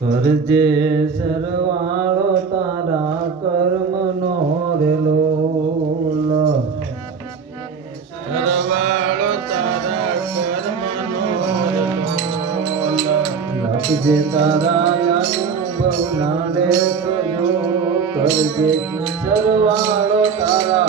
કરજે સરવાળો તારા કર્મનો રેલો સરવાળો તારા અનુભવ નાડે કજો કરજે સરવાળો તારા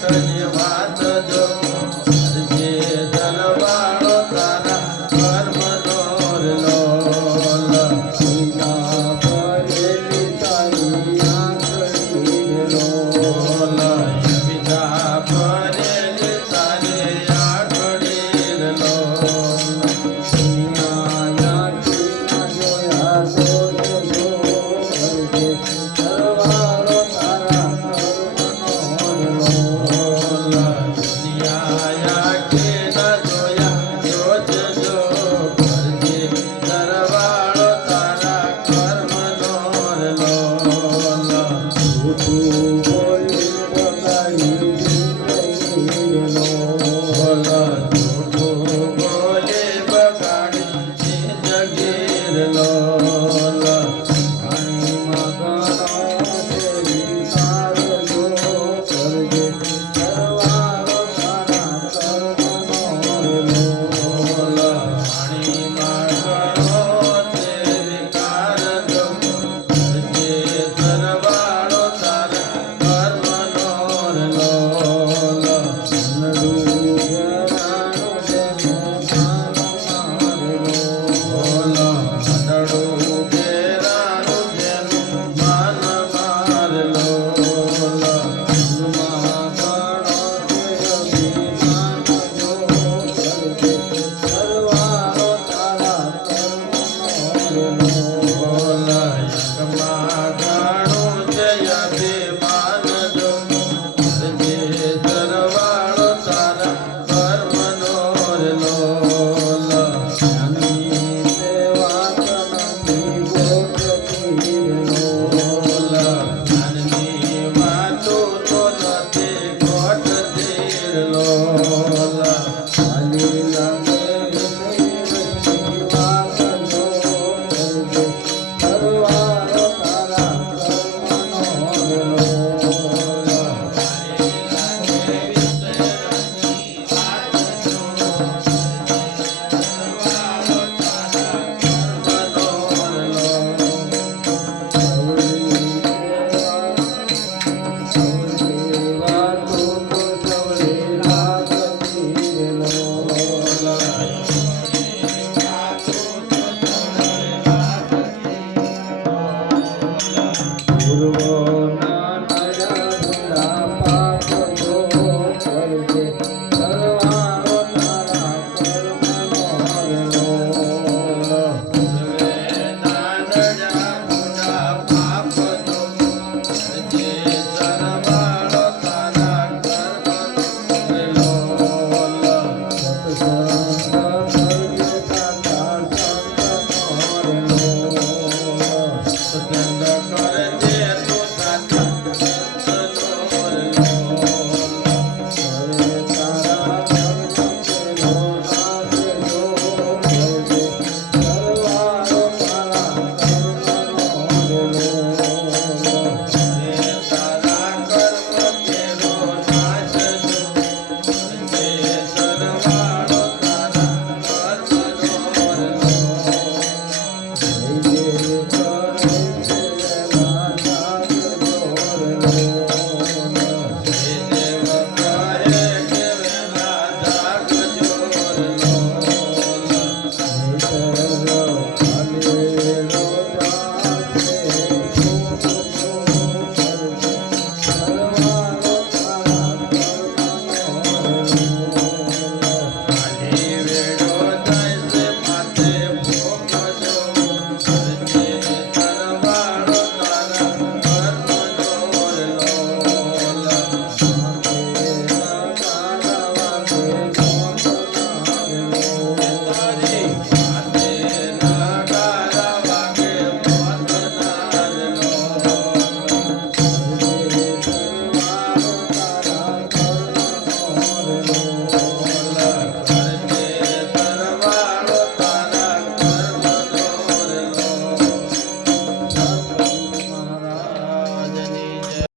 Santa Shri